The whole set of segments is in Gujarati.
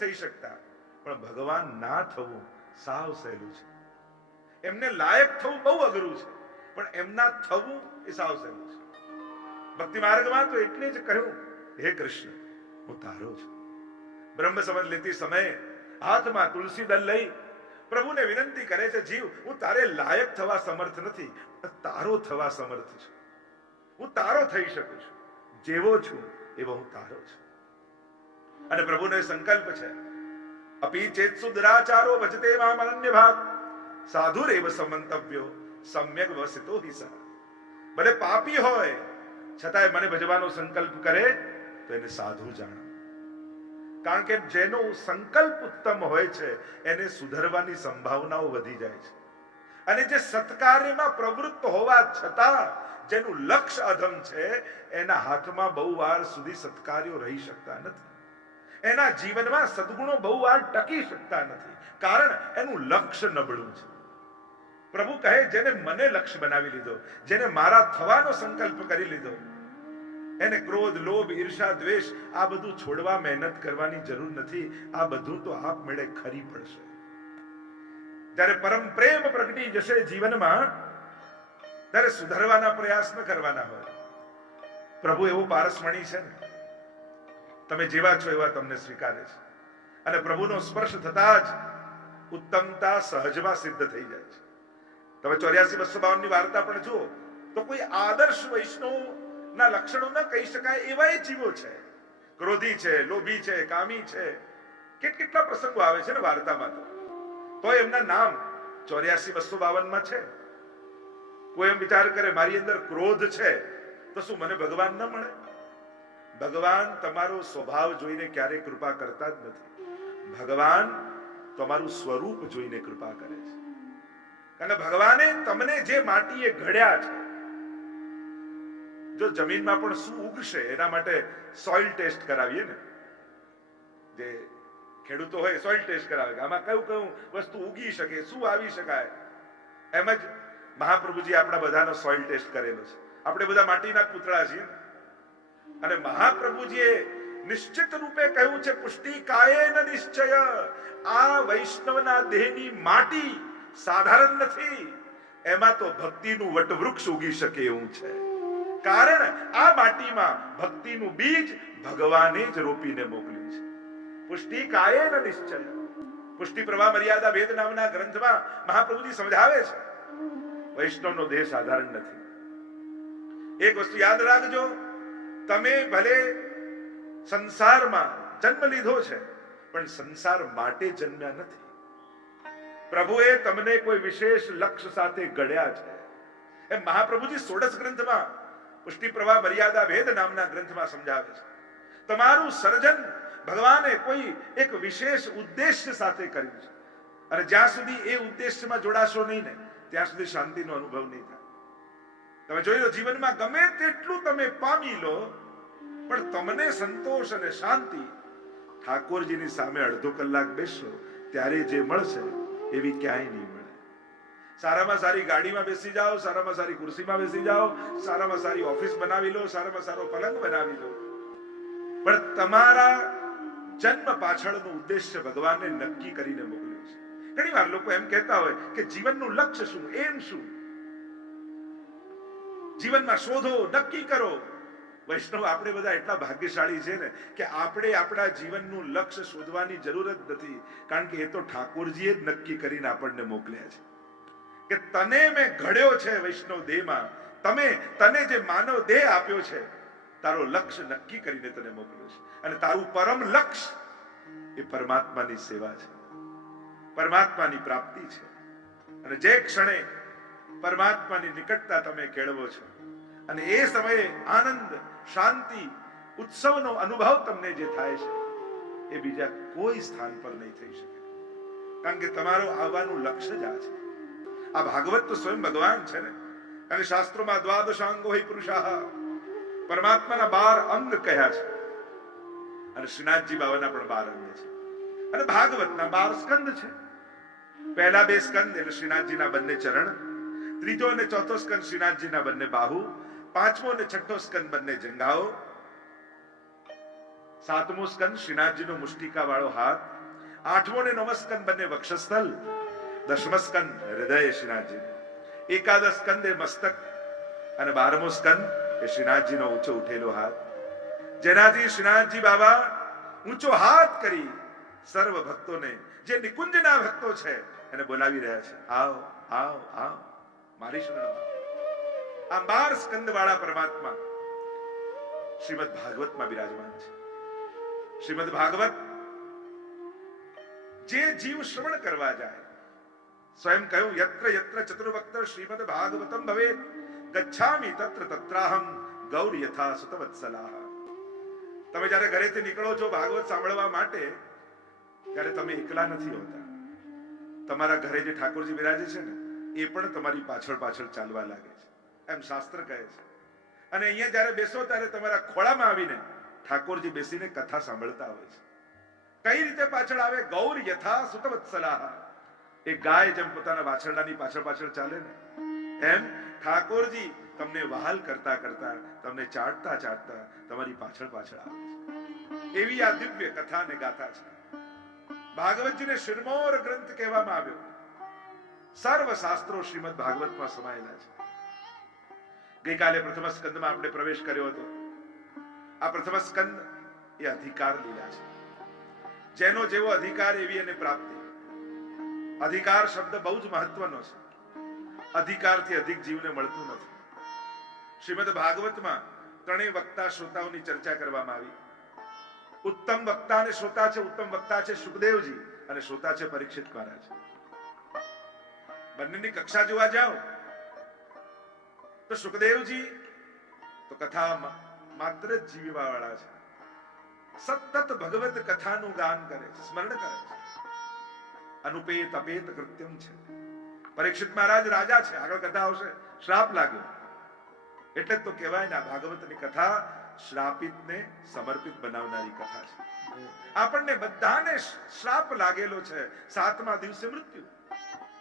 થઈ શકતા. પણ ભગવાન ના થવું સાવ સહેલું છે. એમને લાયક થવું બહુ અઘરું છે. પણ એમના થવું એ સાવ સહેલું છે. ભક્તિ માર્ગમાં તો એટલે જ કહ્યું, હે કૃષ્ણ, હું તારો છું. બ્રહ્મ સમજ લેતી સમયે હાથમાં તુલસી દલ લઈ પ્રભુને વિનંતી કરે છે, જીવ, હું તારે લાયક થવા સમર્થ નથી તારો થવા સમર્થ છું. હું તારો થઈ શકું છું. જેવો છું એવો હું તારો છું. અને પ્રભુનો સંકલ્પ છે. અપી ચેત દુરાચારો ભજતે માં અનન્ય ભાગ સાધુરેવ સમંતવ્યો, સમ્યક વસિતો હિ સહ. ભલે પાપી હોય, છતાંય મને ભજવાનો સંકલ્પ કરે, તો એને સાધુ જાણો. કારણ કે જેનો સંકલ્પ ઉત્તમ હોય છે, એને સુધરવાની સંભાવનાઓ વધી જાય છે. અને જે સત્કાર્યમાં પ્રવૃત્ત હોવા છતાં જેનું લક્ષ્ય અધમ છે, એના હાથમાં બહુ વાર સુધી સત્કાર્યો રહી શકતા નથી. એના જીવનમાં સદગુણો બહુ વાર ટકી શકતા નથી. કારણ એનું લક્ષ્ય નબળું છે. પ્રભુ કહે, જેને મને લક્ષ્ય બનાવી લીધો, જેને મારા થવાનો સંકલ્પ કરી લીધો, એને ક્રોધ, લોભ, ઈર્ષા, દ્વેષ, આ બધું છોડવા મહેનત કરવાની જરૂર નથી. આ બધું તો આપમેળે ખરી પડશે. જ્યારે પરમ પ્રેમ પ્રગટી જશે જીવનમાં, ત્યારે સુધારવાના પ્રયાસ ન કરવાના હોય. પ્રભુ એવો પારસમણી છે ને. તમે જેવા છો એવા તમને સ્વીકારે છે. અને પ્રભુનો સ્પર્શ થતા જ ઉત્તમતા સહજમાં સિદ્ધ થઈ જાય છે. તમે ચોર્યાસી બસો બાવનની વાર્તા પણ જુઓ, તો કોઈ આદર્શ વૈષ્ણવ ના લક્ષણો ન કહી શકાય એવા જીવો છે. ક્રોધી છે, લોભી છે, કામી છે. કેટ કેટલા પ્રસંગો આવે છે ને વાર્તામાં તો. તો એમના નામ ચોર્યાસી બસો બાવનમાં છે. કોઈ એમ વિચાર કરે, મારી અંદર ક્રોધ છે. તો શું મને ભગવાન ન મળે? ભગવાન તમારો સ્વભાવ જોઈને ક્યારેય કૃપા કરતા જ નથી. ભગવાન તમારું સ્વરૂપ જોઈને કૃપા કરે છે. કે ભગવાને તમને જે માટીએ ઘડ્યા છે, જો જમીનમાં પણ શું ઉગશે એના માટે સોઇલ ટેસ્ટ કરાવીએ ને. જે ખેડૂતો હોય સોઇલ ટેસ્ટ કરાવે આમાં કયું કયું વસ્તુ ઉગી શકે, શું આવી શકાય. એમ જ મહાપ્રભુજી આપણા બધાનો સોઇલ ટેસ્ટ કરેલો છે. આપણે બધા માટીના પૂતળા છીએ અને મહાપ્રભુજીએ નિશ્ચિત રૂપે કહ્યું છે પુષ્ટિ કાયેન નિશ્ચય. આ વૈષ્ણવના દેહની માટી સાધારણ નથી. એમાં તો ભક્તિનું વટવૃક્ષ ઉગી શકે એવું છે. કારણ આ માટીમાં ભક્તિનું બીજ ભગવાને જ રોપીને મોકલ્યું છે. પુષ્ટિ કાયેન નિશ્ચય. પુષ્ટિ પ્રવાહ મર્યાદા ભેદ નામના ગ્રંથમાં મહાપ્રભુજી સમજાવે છે. વૈષ્ણવનો દેહ સાધારણ નથી. એક વસ્તુ યાદ રાખજો તમે ભલે સંસારમાં જન્મ લીધો છે, પણ સંસાર માટે જન્મ્યા નથી. પ્રભુએ તમને કોઈ વિશેષ લક્ષ્ય સાથે ઘડ્યા છે. એમ મહાપ્રભુજી સોડસ ગ્રંથમાં પુષ્ટિ પ્રવાહ મર્યાદા ભેદ નામના ગ્રંથમાં સમજાવે છે. તમારું સર્જન ભગવાને કોઈ એક વિશેષ ઉદ્દેશ્ય સાથે કર્યું છે. અને જ્યાં સુધી એ ઉદ્દેશ્યમાં જોડાશો નહીં ને, ત્યાં સુધી શાંતિનો અનુભવ નહીં થાય. તમે લો, જીવનમાં ગમે તેટલું તમે પામી લો, પણ તમને સંતોષ અને શાંતિ ઠાકોરજીની સામે અડધો કલાક બેસશો, ત્યારે જે મળશે એવી ક્યાંય નહીં મળે. સારામાં સારી ગાડીમાં બેસી જાઓ, સારામાં સારી ખુરશીમાં બેસી જાઓ, સારામાં સારી ઓફિસ બનાવી લો, સારામાં સારો પલંગ બનાવી લો. પણ તમારા જન્મ પાછળનું ઉદ્દેશ્ય ભગવાને નક્કી કરીને મોકલ્યું છે. ઘણી વાર લોકો એમ કહેતા હોય કે જીવનનું લક્ષ્ય શું, એમ શું? જીવનમાં શોધો, નક્કી કરો. વૈષ્ણવ, આપણે બધા એટલા ભાગ્યશાળી છે ને કે આપણે આપણા જીવનનું લક્ષ્ય શોધવાની જરૂર જ નથી. કારણ કે એ તો ઠાકોરજીએ જ નક્કી કરીને આપણને મોકલ્યા છે. કે તને મેં ઘડ્યો છે વૈષ્ણવ દેહમાં. તમે, તને જે માનવ દેહ આપ્યો છે, તારો લક્ષ્ય નક્કી કરીને તને મોકલ્યો છે. અને તારું પરમ લક્ષ્ય એ પરમાત્માની સેવા છે. પરમાત્માની પ્રાપ્તિ છે. અને જે ક્ષણે પરમાત્માની નિકટતા તમે કેળવો છો અને એ સમયે આનંદ, શાંતિ, ઉત્સવનો અનુભવ તમને જે થાય છે, એ બીજા કોઈ સ્થાન પર નહીં થઈ શકે. કારણ કે તમારો આવવાનું લક્ષ્ય જ આ છે. આ ભાગવત તો સ્વયં ભગવાન છે ને. અને શાસ્ત્રોમાં દ્વાદશાંગો હોય પુરુષાહ. પરમાત્માના બાર અંગ કહ્યા છે. અને શ્રીનાથજી બાબાના પણ બાર અંગ છે. અને ભાગવતના બાર સ્કંદ છે. પહેલા બે સ્કંદ એટલે શ્રીનાથજીના બંને ચરણ, ત્રીજો અને ચોથો સ્કંદ શ્રીનાથજીના બંને બાહુ પાંચમો અને છઠ્ઠો સ્કંદ બંને જંગાઓ. સાતમો સ્કંદ શ્રીનાથજીનો મુષ્ટિકા વાળો હાથ. આઠમો ને નવમો સ્કંદ બંને વક્ષસ્થલ. દસમ સ્કંદ હૃદય શ્રીનાથજી એકાદશ સ્કંદ એ મસ્તક અને બારમો સ્કંદ એ શ્રીનાથજીનો ઊંચો ઉઠેલો હાથ. જેનાથી શ્રીનાથજી બાબા ઊંચો હાથ કરી સર્વ ભક્તોને, જે નિકુંજના ભક્તો છે, એને બોલાવી રહ્યા છે. આવ આવ આવ. મારી શરણમાં. આ બાર સ્કંદ વાળા પરમાત્મા શ્રીમદ ભાગવતમાં બિરાજમાન છે. શ્રીમદ ભાગવત જે જીવ શ્રવણ કરવા જાય, સ્વયં કહ્યું, યત્ર યત્ર, ચતુર્વક્ત શ્રીમદ ભાગવતમ ભવેત, ગચ્છામિ તત્ર તત્રાહમ ગૌર યથા સુતવત્સલાહ. તમે જ્યારે ઘરેથી નીકળો છો ભાગવત સાંભળવા માટે, ત્યારે તમે એકલા નથી હોતા. તમારા ઘરે જે ઠાકોરજી બિરાજે છે ને, એ પણ તમારી પાછળ પાછળ ચાલવા લાગે છે. એમ શાસ્ત્ર કહે છે. અને અહીંયા જ્યારે બેસો ત્યારે તમારા ખોળામાં આવીને ઠાકોરજી બેસીને કથા સાંભળતા હોય છે. કઈ રીતે પાછળ આવે? ગૌર યથા સુતવત્સલાહ. એ ગાય જેમ પોતાના વાછરડાની પાછળ પાછળ ચાલે ને. એમ ઠાકોરજી તમને વહાલ કરતા કરતા, તમને ચાટતા ચાટતા તમારી પાછળ પાછળ આવે છે. એવી આ દિવ્ય કથા ને ગાથા છે. ભાગવતજીને શિરમોર ગ્રંથ કહેવામાં આવ્યો. સર્વ શાસ્ત્રો શ્રીમદ ભાગવતમાં સમાયેલા છે. ગઈકાલે પ્રથમ સ્કંદમાં આપણે પ્રવેશ કર્યો હતો. આ પ્રથમ સ્કંદ એ અધિકાર લીલા છે. જેનો જેવો અધિકાર એવી એને પ્રાપ્તિ. અધિકાર શબ્દ બહુ જ મહત્વનો છે. અધિકારથી અધિક જીવને મળતું નથી. શ્રીમદ ભાગવતમાં ત્રણેય વક્તા શ્રોતાઓની ચર્ચા કરવામાં આવી. ઉત્તમ વક્તા અને શ્રોતા છે, ઉત્તમ વક્તા છે સુખદેવજી અને શ્રોતા છે પરીક્ષિત મહારાજ. બંનેની કક્ષા જોવા જાઓ. તો સુખદેવજી, તો કથા માત્ર જીવવા વાળા છે. સતત ભગવત કથાનું ગાન કરે છે, સ્મરણ કરે છે. અનુપેત અપેત કૃત્યમ છે. પરીક્ષિત મહારાજ રાજા છે, આગળ કથા આવશે, શ્રાપ લાગ્યો. એટલે તો કહેવાય ને ભાગવતની કથા શ્રાપિતને સમર્પિત બનાવનારી કથા છે. આપણને બધાને શ્રાપ લાગેલો છે, સાતમા દિવસે મૃત્યુ.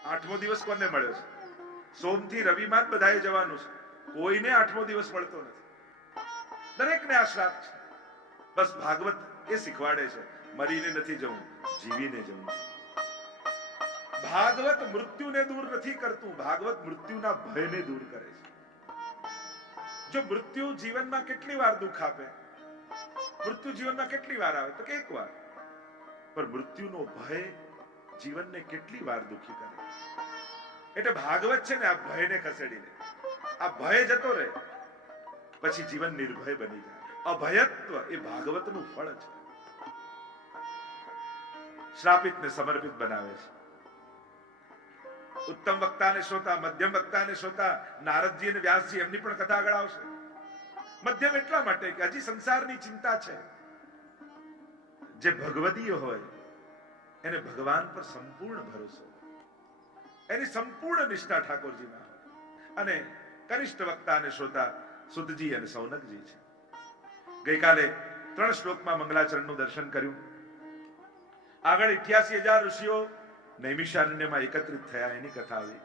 આઠમો દિવસ કોને મળ્યો છે? સોમથી રવિમાં જ બધાએ જવાનું છે. કોઈને આઠમો દિવસ મળતો નથી. દરેકને આ શ્રાપ છે. બસ ભાગવત એ શીખવાડે છે. મરીને નથી જવું, જીવીને જવું. ભાગવત મૃત્યુને દૂર નથી કરતું, ભાગવત મૃત્યુના ભયને દૂર કરે છે. જો મૃત્યુ જીવનમાં કેટલી વાર દુઃખ આપે? મૃત્યુ જીવનમાં કેટલી વાર આવે? તો કે એક વાર. પણ મૃત્યુનો ભય જીવનને કેટલી વાર દુઃખી કરે? એટલે ભાગવત છે ને આ ભયને ખસેડી લે આ ભય જતો રહે. પછી જીવન નિર્ભય બની જાય. અભયત્વ એ ભાગવતનું ફળ છે. શ્રાપિતને સમર્પિત બનાવે છે. ઉત્તમ વક્તાને શ્રોતા મધ્યમ વક્તાને શ્રોતા નારદજી અને વ્યાસજી એમની પણ કથા આગળ આવશે. મધ્યમ એટલા માટે કે હજી સંસારની ચિંતા છે. જે ભગવદીય હોય, એને ભગવાન પર સંપૂર્ણ ભરોસો. એની સંપૂર્ણ નિષ્ઠા ઠાકોરજીમાં. અને કનિષ્ઠ વક્તા અને શ્રોતા સુધજી અને સૌનકજી છે. ગઈકાલે ત્રણ શ્લોકમાં મંગલાચરણનું દર્શન કર્યું. આગળ 88000 હજાર ઋષિઓ નૈમિષારણ્યમાં એકત્રિત થયા એની કથા આવી.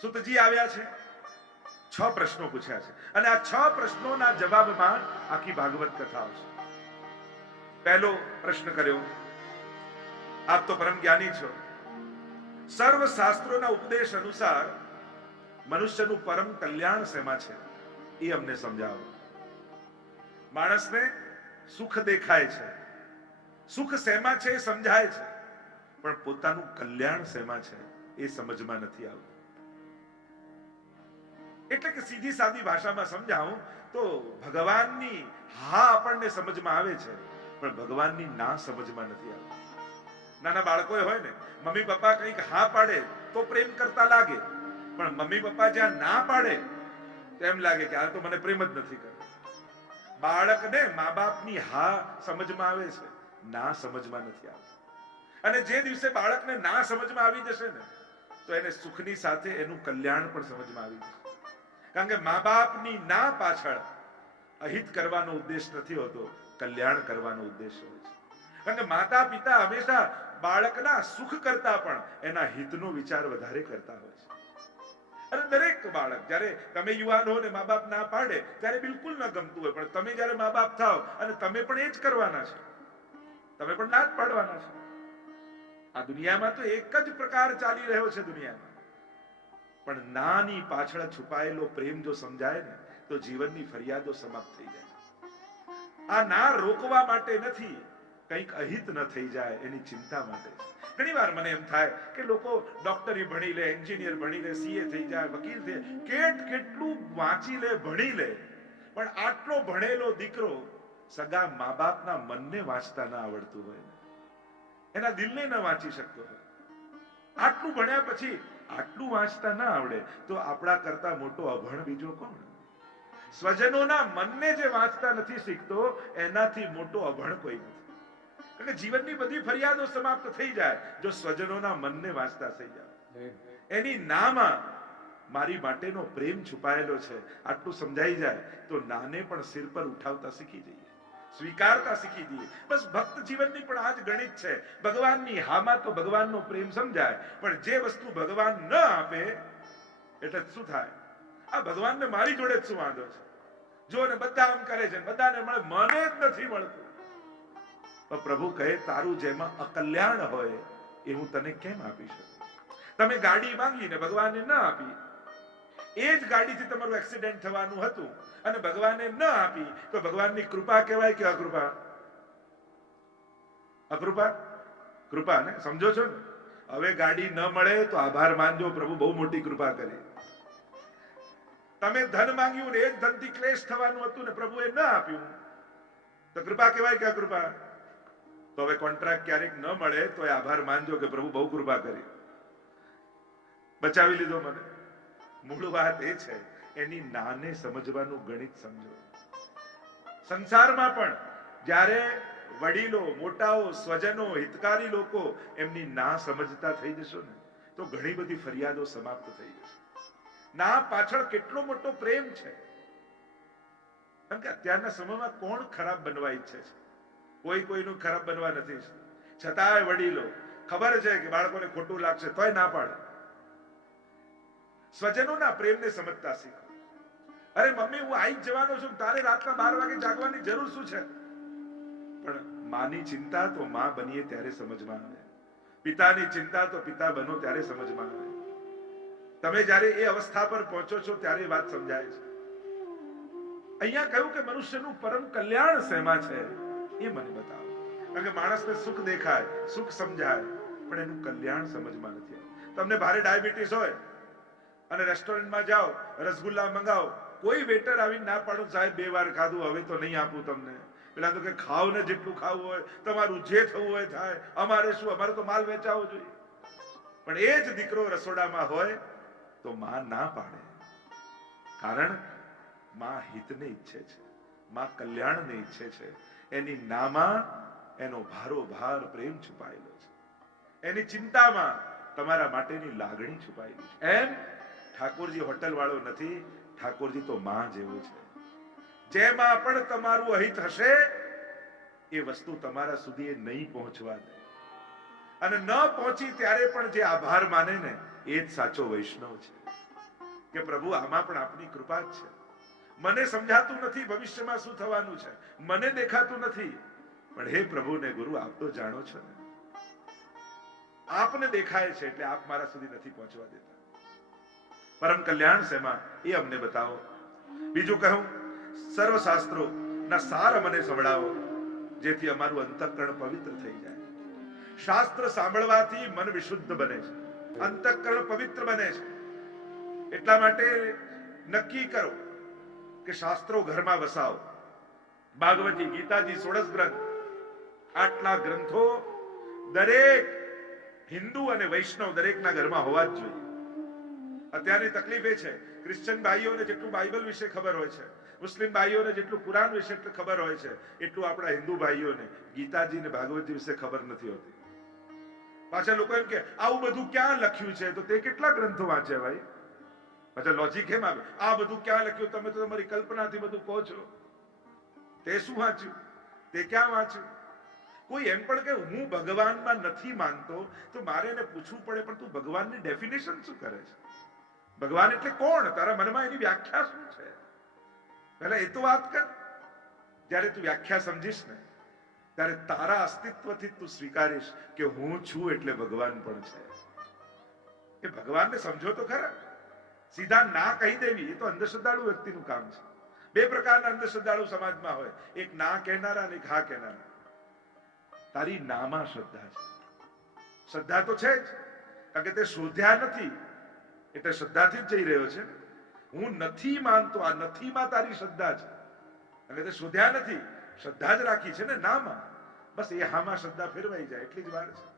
સુતજી આવ્યા છે. છ પ્રશ્નો પૂછ્યા છે. અને આ છ પ્રશ્નોના જવાબમાં આખી ભાગવત કથા આવશે. પહેલો પ્રશ્ન કર્યો, આપ તો પરમ જ્ઞાની છો. સર્વ શાસ્ત્રોના ઉપદેશ અનુસાર મનુષ્યનું પરમ કલ્યાણ શેમાં છે? એ અમને સમજાવો. માણસને સુખ દેખાય છે. સુખ શેમાં છે એ સમજાય છે. પણ પોતાનું કલ્યાણ શેમાં છે એ સમજમાં નથી આવતું. એટલે કે સીધી સાદી ભાષામાં સમજાવું તો ભગવાનની હા આપણને સમજમાં આવે છે, પણ ભગવાનની ના સમજમાં નથી આવતી. નાના બાળકો હોય ને, મમ્મી પપ્પા કંઈક હા પાડે તો પ્રેમ કરતા લાગે. પણ મમ્મી પપ્પા જ્યાં ના પાડે એમ લાગે કે આ તો મને પ્રેમ જ નથી કરતો બાળકને મા બાપની હા સમજમાં આવે છે, ના સમજમાં નથી આવતી. અને જે દિવસે બાળકને ના સમજમાં આવી જશે ને, તો એને સુખની સાથે એનું કલ્યાણ પણ સમજમાં આવી જશે. કારણ કે મા બાપની ના પાછળ અહિત કરવાનો ઉદ્દેશ નથી હોતો, કલ્યાણ કરવાનો ઉદ્દેશ હોય છે. કારણ કે માતા પિતા હંમેશા બાળકના સુખ કરતા પણ એના હિતનો વિચાર વધારે કરતા હોય છે. અને દરેક બાળક, જ્યારે તમે યુવાન હો ને મા બાપ ના પાડે, ત્યારે બિલકુલ ન ગમતું હોય. પણ તમે જ્યારે મા બાપ થાવ અને તમે પણ એ જ કરવાના છો. તમે પણ ના જ પાડવાના છો. આ દુનિયામાં તો એક જ પ્રકાર ચાલી રહ્યો છે દુનિયામાં. પણ નાની પાછળ છુપાયેલો પ્રેમ જો સમજાય ને, તો જીવનની ફરિયાદો સમાપ્ત થઈ જાય. આ ના રોકવા માટે નથી કંઈક અહિત ન થઈ જાય એની ચિંતા માટે. ઘણી વાર મને એમ થાય કે લોકો ડોક્ટરી ભણી લે, એન્જિનિયર ભણી લે સીએ થઈ જાય, વકીલ થઈ કેટ કેટલું વાંચી લે, ભણી લે. પણ આટલો ભણેલો દીકરો સગા મા બાપના મનને વાંચતા ના આવડતું હોય. એના દિલને ન વાંચી શકતો હોય. આટલું ભણ્યા પછી આટલું વાંચતા ના આવડે તો આપણા કરતા મોટો અભણ બીજો કોણ? સ્વજનોના મનને જે વાંચતા નથી શીખતો, એનાથી મોટો અભણ કોઈ નથી. કે જીવનની બધી ફરિયાદો સમાપ્ત થઈ જાય, જો સ્વજનોના મનને વાંચતા થઈ જાય. એની નામાં મારી માટેનો પ્રેમ છુપાયેલો છે. આટલું સમજાઈ જાય તો નાને પણ સિર પર ઉઠાવતા શીખી જઈએ. સ્વીકારતા શીખી દઈએ બસ ભક્ત જીવનની પણ આ જ ગણિત છે. ભગવાનની હામાં તો ભગવાનનો પ્રેમ સમજાય, પણ જે વસ્તુ ભગવાન ન આપે, એટલે શું થાય? આ ભગવાનને મારી જોડે જ શું વાંધો છે? જો ને બધા આમ કરે છે બધાને મળે, મને જ નથી મળતું. તો પ્રભુ કહે, તારું જેમાં અકલ્યાણ હોય એ હું તને કેમ આપી શકું? તમે ગાડી માંગીને ભગવાનને ન આપી. એ જ ગાડીથી તમારું એક્સિડન્ટ થવાનું હતું અને ભગવાને ન આપી, તો ભગવાનની કૃપા કહેવાય કે અકૃપા? અકૃપા? કૃપા ને? સમજો છો ને? હવે ગાડી ન મળે તો આભાર માનજો, પ્રભુ બહુ મોટી કૃપા કરી. તમે ધન માંગ્યું ને એ જ ધનથી ક્લેશ થવાનું હતું ને પ્રભુએ ન આપ્યું. તો કૃપા કહેવાય કે અકૃપા? તો હવે કોન્ટ્રાક્ટ ક્યારેક ન મળે તો એ આભાર માનજો કે પ્રભુ બહુ કૃપા કરી. બચાવી લીધો મને. મૂળ વાત એ છે, એની નાને સમજવાનું ગણિત સમજો. સંસારમાં પણ જ્યારે વડીલો, મોટાઓ, સ્વજનો, હિતકારી લોકો એમની ના સમજતા થઈ જશો ને, તો ઘણી બધી ફરિયાદો સમાપ્ત થઈ જશે. ના, પાછળ કેટલો મોટો પ્રેમ છે. કારણ કે અત્યારના સમયમાં કોણ ખરાબ બનવા ઈચ્છે છે? કોઈ કોઈનું ખરાબ બનવા નથી છતાંય વડીલો, ખબર છે કે બાળકોને ખોટું લાગશે તોય ના પાડે. સ્વજનોના પ્રેમને સમજતા શીખો. અરે મમ્મી, હું આઈ જવાનો છું, તારે રાતના બાર વાગે જાગવાની જરૂર શું છે? પણ માની ચિંતા તો માં બનીએ ત્યારે સમજમાં આવે પિતાની ચિંતા તો પિતા બનો ત્યારે સમજમાં આવે તમે જ્યારે એ અવસ્થા પર પહોંચો છો ત્યારે વાત સમજાય છે. અહીંયા કહ્યું કે મનુષ્યનું પરમ કલ્યાણ શેમાં છે? એ મને બતાવો. કારણ કે માણસને સુખ દેખાય, સુખ સમજાય, પણ એનું કલ્યાણ સમજમાં નથી. તમને ભારે ડાયાબિટીસ હોય, અને રેસ્ટોરન્ટમાં જાઓ, રસગુલ્લા મંગાવો, કોઈ વેટર આવીને ના પાડો, સાહેબ, બે વાર ખાધું, હવે તો નહીં આપું તમને. પેલા તો કે ખાવ ને જેટલું ખાવું હોય, તમારું જે થવું હોય, થાય. અમારે શું, અમારે તો માલ વેચાવો જોઈએ. પણ એ જ દીકરો રસોડામાં હોય, તો માં ના પાડે. કારણ, માં હિતને ઈચ્છે છે. માં કલ્યાણને ઈચ્છે છે. એની નામાં એનો ભારો ભાર પ્રેમ છુપાયેલો છે. એની ચિંતામાં તમારા માટેની લાગણી છુપાયેલી છે. એમ ઠાકોરજી હોટલ વાળો નથી, ઠાકોરજી તો માં જેવો છે. જેમાં પણ તમારું અહિત હશે, એ વસ્તુ તમારા સુધી એ નહીં પહોંચવા દે. અને ન પહોંચી ત્યારે પણ જે આભાર માને ને એ જ સાચો વૈષ્ણવ છે. કે પ્રભુ, આમાં પણ આપની કૃપા જ છે. મને સમજાતું નથી ભવિષ્યમાં શું થવાનું છે. મને દેખાતું નથી. પણ હે પ્રભુ ને ગુરુ, આપ તો જાણો છો ને. આપને દેખાય છે એટલે આપ મારા સુધી નથી પહોંચવા દેતા. પરમ કલ્યાણ શેમાં? એ અમને બતાવો. બીજું કહું સર્વ શાસ્ત્રો ના સાર મને સંભળાવો, જેથી અમારું અંતઃકરણ પવિત્ર થઈ જાય. શાસ્ત્ર સાંભળવાથી મન વિશુદ્ધ બને છે. અંતઃકરણ પવિત્ર બને છે. એટલા માટે નક્કી કરો. કે શાસ્ત્રો ઘરમાં વસાવો. ભાગવતી ગીતાજી સોળસ ગ્રંથ. આટલા ગ્રંથો દરેક હિન્દુ અને વૈષ્ણવ દરેકના ઘરમાં હોવા જ જોઈએ. અત્યારની તકલીફ એ છે, ક્રિશ્ચન ભાઈઓને જેટલું બાઇબલ વિશે ખબર હોય છે, મુસ્લિમ ભાઈઓને જેટલું કુરાન વિશે ખબર હોય છે, એટલું આપણા હિન્દુ ભાઈઓને, ગીતાજી ને ભાગવતી વિશે ખબર નથી હોતી. પાછા લોકો એમ કે, આવું બધું ક્યાં લખ્યું છે? તો તે કેટલા ગ્રંથો વાંચ્યા ભાઈ? પાછા લોજિક કેમ આવે. આ બધું ક્યાં લખ્યું? તમે તો તમારી કલ્પનાથી બધું કહો છો. તે શું વાંચ્યું? તે ક્યાં વાંચ્યું? કોઈ એમ પણ કે હું ભગવાનમાં નથી માનતો. તો મારે એને પૂછવું પડે, પણ તું ભગવાનની ડેફિનેશન શું કરે છે? ભગવાન એટલે કોણ? તારા મનમાં એની વ્યાખ્યા શું છે? પહેલા એ તો વાત કર. જ્યારે તું વ્યાખ્યા સમજીશ ને, ત્યારે તારા અસ્તિત્વથી તું સ્વીકારીશ કે હું છું એટલે ભગવાન પણ છે. એ ભગવાનને સમજો તો ખરા. સીધા ના કહી દેવી, એ તો અંધશ્રદ્ધાળુ વ્યક્તિનું કામ છે. બે પ્રકારના અંધશ્રદ્ધાળુ સમાજમાં હોય. એક ના કહેનારા અને એક હા કહેનારા. તારી નામાં શ્રદ્ધા છે. શ્રદ્ધા તો છે જ, કારણ કે તે શોધ્યા નથી. એટલે શ્રદ્ધાથી જ જઈ રહ્યો છે હું નથી માનતો, આ નથીમાં તારી શ્રદ્ધા છે. એટલે તે શોધ્યા નથી. શ્રદ્ધા જ રાખી છે ને નામાં. બસ એ હામાં શ્રદ્ધા ફેરવાઈ જાય, એટલી જ વાર છે.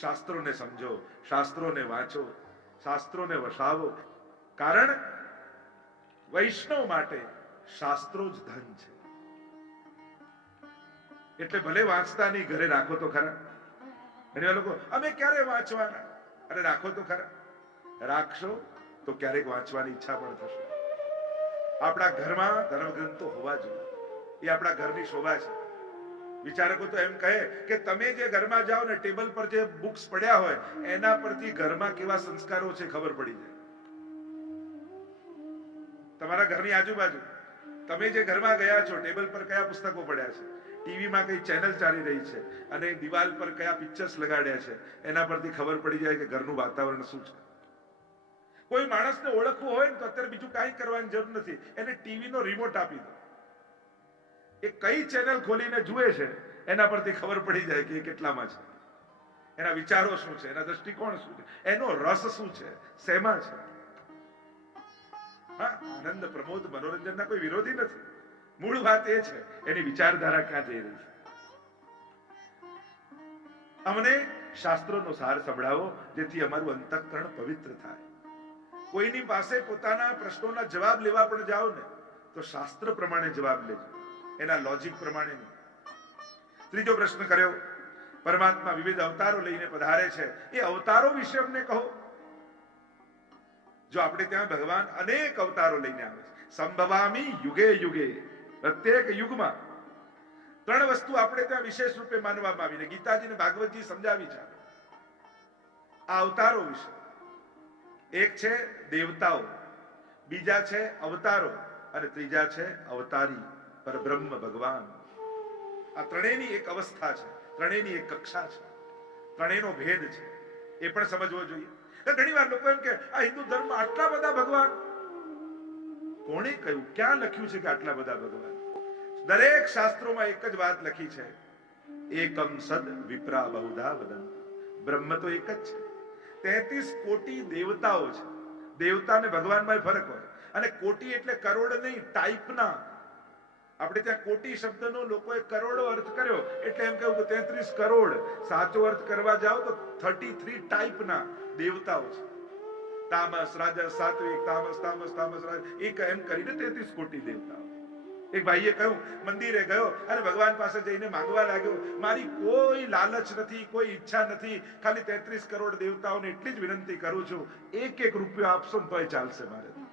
શાસ્ત્રોને સમજો, શાસ્ત્રોને વાંચો. શાસ્ત્રોને વસાવો. કારણ વૈષ્ણવ માટે શાસ્ત્રો જ ધન છે. એટલે ભલે વાંચતા નહીં ઘરે રાખો તો ખરા. ઘણી લોકો, અમે ક્યારે વાંચવાના? અરે, રાખો તો ખરા. રાખશો તો ક્યારેક વાંચવાની ઈચ્છા પણ થશે. આપણા ઘરમાં ધર્મગ્રંથો હોવા જોઈએ. એ આપણા ઘરની શોભા છે. વિચારકો તો એમ કહે કે તમે જે ઘરમાં જાઓ ને ટેબલ પર જે બુક્સ પડ્યા હોય, એના પરથી ઘરમાં કેવા સંસ્કારો છે ખબર પડી જાય. તમારા ઘરની આજુબાજુ, તમે જે ઘરમાં ગયા છો, ટેબલ પર કયા પુસ્તકો પડ્યા છે? ટીવીમાં કઈ ચેનલ ચાલી રહી છે? અને દિવાલ પર કયા પિક્ચર્સ લગાડ્યા છે? એના પરથી ખબર પડી જાય કે ઘરનું વાતાવરણ શું છે. કોઈ માણસને ઓળખવું હોય ને તો અત્યારે બીજું કાંઈ કરવાની જરૂર નથી. એને ટીવીનો રિમોટ આપી દો. એ કઈ ચેનલ ખોલીને જુએ છે, એના પરથી ખબર પડી જાય કે એ કેટલામાં છે. એના વિચારો શું છે, એના દ્રષ્ટિકોણ શું છે, એનો રસ શું છે, શેમાં છે? આનંદ પ્રમોદ મનોરંજનના કોઈ વિરોધી નથી. મૂળ વાત એ છે, એની વિચારધારા ક્યાં જઈ રહી છે? અમને શાસ્ત્રોનો સાર સંભળાવો, જેથી અમારું અંતઃકરણ પવિત્ર થાય. કોઈની પાસે પોતાના પ્રશ્નોના જવાબ લેવા પણ જાઓ ને, તો શાસ્ત્ર પ્રમાણે જવાબ લેજો. એના લોજિક પ્રમાણે ત્રીજો પ્રશ્ન કર્યો, પરમાત્મા વિવિધ અવતારો લઈને પધારે છે. એ અવતારો વિશે અમને કહો. જો આપણે ત્યાં ભગવાન અનેક અવતારો લઈને આવે છે. સંભવામી યુગે યુગે, પ્રત્યેક યુગમાં ત્રણ વસ્તુ આપણે ત્યાં વિશેષ રૂપે માનવામાં આવીને ગીતાજી ને ભાગવતજી સમજાવી છે. આ અવતારો વિશે. એક છે દેવતાઓ, બીજા છે અવતારો અને ત્રીજા છે અવતારી. પરબ્રહ્મ ભગવાન. આ ત્રણેયની એક અવસ્થા છે, ત્રણેયની એક કક્ષા છે, ત્રણેયનો ભેદ છે. એ પણ સમજવો જોઈએ. ઘણી વાર લોકો એમ કે, આ હિન્દુ ધર્મ આટલા બધા ભગવાન. કોણે કહ્યું? ક્યાં લખ્યું છે કે આટલા બધા ભગવાન? દરેક શાસ્ત્રોમાં એક જ વાત લખી છે. એકમ સદ વિપ્રા બહુધા વદન. બ્રહ્મ તો એક જ છે. તેત્રીસ કોટી દેવતાઓ છે. દેવતા ને ભગવાનમાં ફરક હોય. અને કોટી એટલે કરોડ નહીં ટાઈપના આપણે ત્યાં કોટી શબ્દનો લોકોએ કરોડો અર્થ કર્યો. એટલે એમ કહ્યું કે તેત્રીસ કરોડ. સાચો અર્થ કરવા જાઓ તો થર્ટી થ્રી ટાઈપના દેવતાઓ છે. તામસ રાજા સાત્વિક, તામસ તામસ તામસ, રાજ. એક એમ કરીને તેત્રીસ કોટી દેવતાઓ. એક ભાઈએ કહ્યું, મંદિરે ગયો અને ભગવાન પાસે જઈને માંગવા લાગ્યો, મારી કોઈ લાલચ નથી, કોઈ ઈચ્છા નથી. ખાલી તેત્રીસ કરોડ દેવતાઓને એટલી જ વિનંતી કરું છું. એક એક રૂપિયો આપશો ને તોય ચાલશે મારે.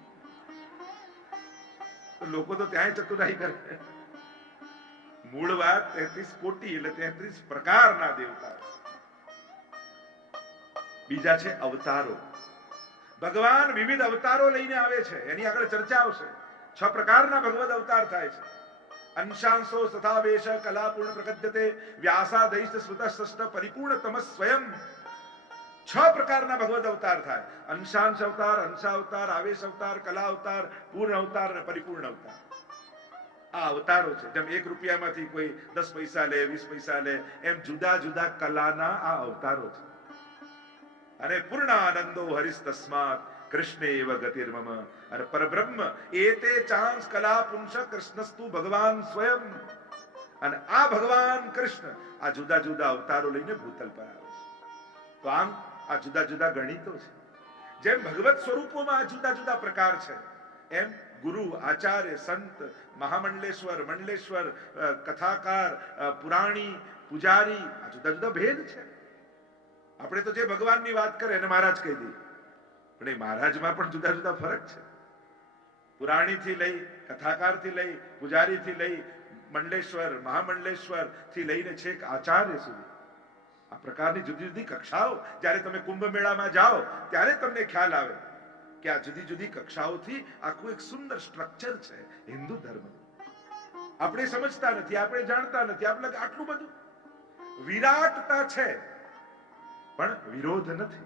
લોકો તો ત્યાં ચતુરાઈ કરે મૂળ વાત તેત્રીસ કોટી એટલે તેત્રીસ પ્રકારના દેવતા બીજા છે અવતારો. ભગવાન વિવિધ અવતારો લઈને આવે છે. એની આગળ ચર્ચા આવશે. છ પ્રકારના ભગવદ અવતાર થાય છે. અંશાંશો તથા વેશ કલા પૂર્ણ પ્રકદ્યતે વ્યાસાદૈશ સ્મૃત પરિપૂર્ણતમ સ્વયં છ પ્રકારના ભગવદ અવતાર થાય. અંશાંશ અવતાર અંશાવતાર આવેશ અવતાર, કલા અવતાર, પૂર્ણ અવતાર અને પરિપૂર્ણ અવતાર. આ અવતારો છે. જેમ એક રૂપિયામાંથી કોઈ દસ પૈસા લે, વીસ પૈસા લે, એમ જુદા જુદા કલાના આ અવતારો છે. અને પૂર્ણ આનંદો હરિસ તસ્માત કૃષ્ણ એવ ગતિર્મમ. અને પરબ્રહ્મ એતે ચાંસ કલા પુંશ કૃષ્ણસ્તુ ભગવાન સ્વયં. અને આ ભગવાન કૃષ્ણ આ જુદા જુદા અવતારો લઈને ભૂતલ પર આવે છે. તો આમ આ જુદા જુદા ગણિતો છે. જેમ ભગવત સ્વરૂપોમાં આ જુદા જુદા પ્રકાર છે, એમ ગુરુ, આચાર્ય, સંત, મહામંડલેશ્વર, મંડલેશ્વર કથાકાર પુરાણી, પૂજારી, આ જુદા જુદા ભેદ છે. આપણે તો જે ભગવાનની વાત કરે એને મહારાજ કહી દઈએ. પણ એ મહારાજમાં પણ જુદા જુદા ફરક છે. પુરાણીથી લઈ, કથાકારથી લઈ, પૂજારીથી લઈ, મંડલેશ્વર મહામંડલેશ્વરથી લઈને છેક આચાર્ય સુધી. આ પ્રકારની જુદી જુદી કક્ષાઓ જ્યારે તમે કુંભ મેળામાં જાઓ, ત્યારે તમને ખ્યાલ આવે કે આ જુદી જુદી કક્ષાઓથી આખું એક સુંદર સ્ટ્રક્ચર છે હિન્દુ ધર્મ. આપણે સમજતા નથી, આપણે જાણતા નથી, આપણે આટલું બધું. વિરાટતા છે, પણ વિરોધ નથી.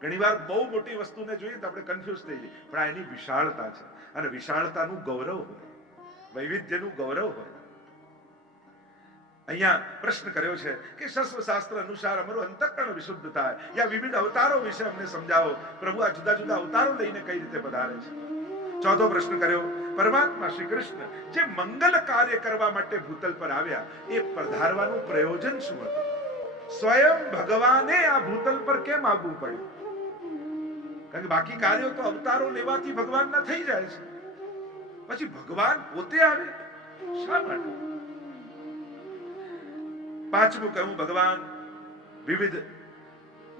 ઘણીવાર બહુ મોટી વસ્તુને જોઈએ તો આપણે કન્ફ્યુઝ થઈ જઈએ, પણ આ એની વિશાળતા છે. અને વિશાળતાનું ગૌરવ હોય, વૈવિધ્યનું ગૌરવ હોય અહીંયા પ્રશ્ન કર્યો છે કે શસ્ત્ર અનુસાર અમારું અંતઃકરણ વિશુદ્ધ થાય યા વિવિધ અવતારો વિશે અમને સમજાવો. પ્રભુ આ જુદા જુદા અવતારો લઈને કઈ રીતે પધારે છે? ચોથો પ્રશ્ન કર્યો, પરમાત્મા શ્રી કૃષ્ણ જે મંગલ કાર્ય કરવા માટે ભૂતલ પર આવ્યા, એ પધારવાનું પ્રયોજન શું હતું? સ્વયં ભગવાને આ ભૂતલ પર કેમ આવવું પડ્યું? કારણ કે બાકી કાર્યો તો અવતારો લેવાથી ભગવાનના થઈ જાય છે. પછી ભગવાન પોતે આવે? શા માટે? પાંચમું કહ્યું ભગવાન વિવિધ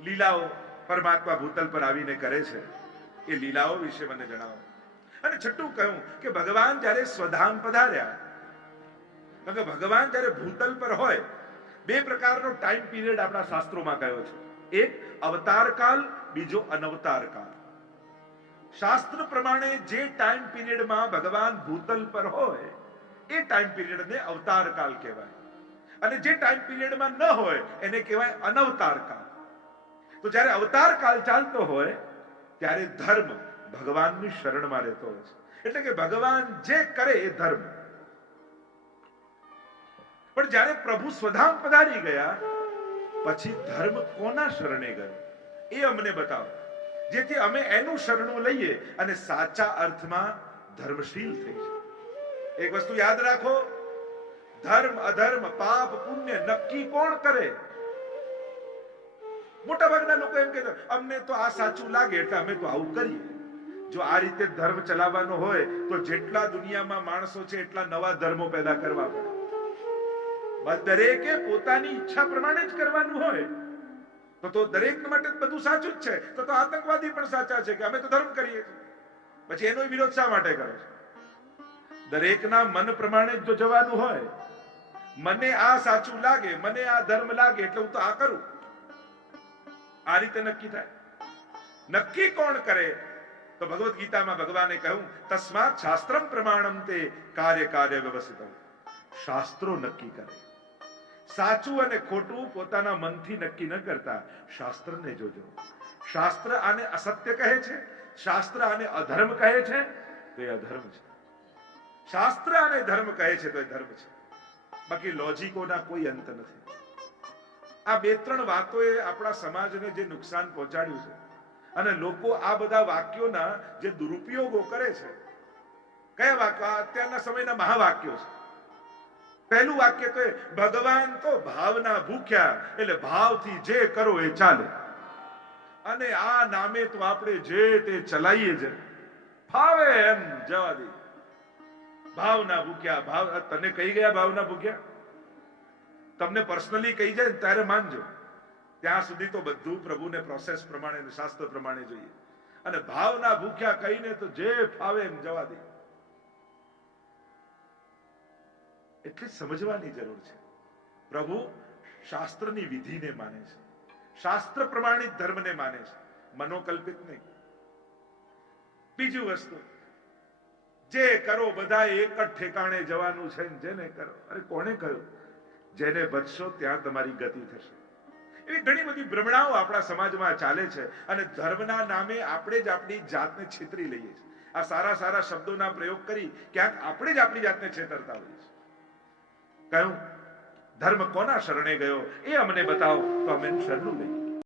લીલાઓ પરમાત્મા ભૂતલ પર આવીને કરે છે. એ લીલાઓ વિશે મને જણાવો. અને છઠ્ઠું કહ્યું કે ભગવાન જ્યારે સ્વધામ પધાર્યા કે ભગવાન જ્યારે ભૂતલ પર હોય, બે પ્રકારનો ટાઈમ પીરિયડ આપણા શાસ્ત્રોમાં કયો છે. એક અવતાર કાલ બીજો અનવતાર કાલ શાસ્ત્ર પ્રમાણે જે ટાઈમ પીરિયડમાં ભગવાન ભૂતલ પર હોય, એ ટાઈમ પીરિયડને અવતાર કાલ કહેવાય. અને જે ટાઈમ પીરિયડમાં ન હોય, એને કહેવાય અનવતાર કાળ તો જ્યારે અવતાર કાળ ચાલતો હોય, ત્યારે ધર્મ ભગવાનની શરણમાં રહેતો હોય છે. એટલે કે ભગવાન જે કરે એ ધર્મ. પણ જ્યારે પ્રભુ સ્વધામ પધારી ગયા, પછી ધર્મ કોના શરણે ગયો? એ અમને બતાવો. જેથી અમે એનું શરણું લઈએ અને સાચા અર્થમાં ધર્મશીલ થઈ છે એક વસ્તુ યાદ રાખો ધર્મ, અધર્મ, પાપ, પુણ્ય નક્કી કોણ કરે? મોટા ભાગના લોકો એમ કે અમને તો આ સાચું લાગે, એટલે અમે તો આવું કરીએ. જો આ રીતે ધર્મ ચલાવવાનો હોય, તો જેટલા દુનિયામાં માણસો છે, એટલા નવા ધર્મો પેદા કરવા પડે. દરેકે પોતાની ઈચ્છા પ્રમાણે જ કરવાનું હોય. તો તો દરેક માટે બધું સાચું જ છે. તો તો આતંકવાદી પણ સાચા છે કે અમે તો ધર્મ કરીએ પછી એનો વિરોધ શા માટે કરે છે? દરેકના મન પ્રમાણે જ જવાનું હોય. મને આ સાચું લાગે, મને આ ધર્મ લાગે એટલે હું તો આ કરું. આ રીતે નક્કી થાય. નક્કી કોણ કરે? તો ભગવદ્ ગીતામાં ભગવાને કહ્યું, તસ્માત શાસ્ત્રમ પ્રમાણમ તે કાર્ય કાર્ય વ્યવસ્થિત શાસ્ત્રો નક્કી કરે. સાચું અને ખોટું પોતાના મનથી નક્કી ન કરતા શાસ્ત્રને જોજો. શાસ્ત્ર આને અસત્ય કહે છે, શાસ્ત્ર આને અધર્મ કહે છે, તો અધર્મ છે. શાસ્ત્ર આને ધર્મ કહે છે, તો એ ધર્મ છે. બાકી લોજિકોના કોઈ અંત નથી. આ બે ત્રણ વાતોએ આપણા સમાજને જે નુકસાન પહોંચાડ્યું છે અને લોકો આ બધા વાક્યોના જે દુરુપયોગો કરે છે, કયા વાક્યો? અત્યારના સમયના મહાવાક્યો છે. પહેલું વાક્ય તો ભગવાન તો ભાવના ભૂખ્યા, એટલે ભાવથી જે કરો એ ચાલે. અને આ નામે તો આપણે જે તે ચલાવીએ છે. ફાવે એમ જવા દે. ભાવના ભૂખ્યા, ભાવ તને કહી ગયા ભાવના ભૂખ્યા? તમને પર્સનલી કહી જાય ને ત્યારે માનજો. ત્યાં સુધી તો બધું પ્રભુને પ્રોસેસ પ્રમાણે શાસ્ત્ર પ્રમાણે જોઈએ. અને ભાવના ભૂખ્યા કહીને તો જે ફાવે એમ જવા દે. એટલે સમજવાની જરૂર છે. પ્રભુ શાસ્ત્રની વિધિને માને છે. શાસ્ત્ર પ્રમાણિત ધર્મને માને છે. મનોકલ્પિત નહીં. બીજું વસ્તુ જે કરો બધા એક જ ઠેકાણે જવાનું છે જેને કરો. અરે કોણે કહ્યું જેને બચશો ત્યાં તમારી ગતિ થશે. એવી ઘણી બધી ભ્રમણાઓ આપણા સમાજમાં ચાલે છે અને ધર્મના નામે આપણે જ આપણી જાતને છેતરી લઈએ છીએ. આ સારા સારા શબ્દોના પ્રયોગ કરી ક્યાંક આપણે જ આપણી જાતને છેતરતા હોઈએ છીએ. કહ્યું, ધર્મ કોના શરણે ગયો? એ અમને બતાવો. તો અમે શરણું લઈએ.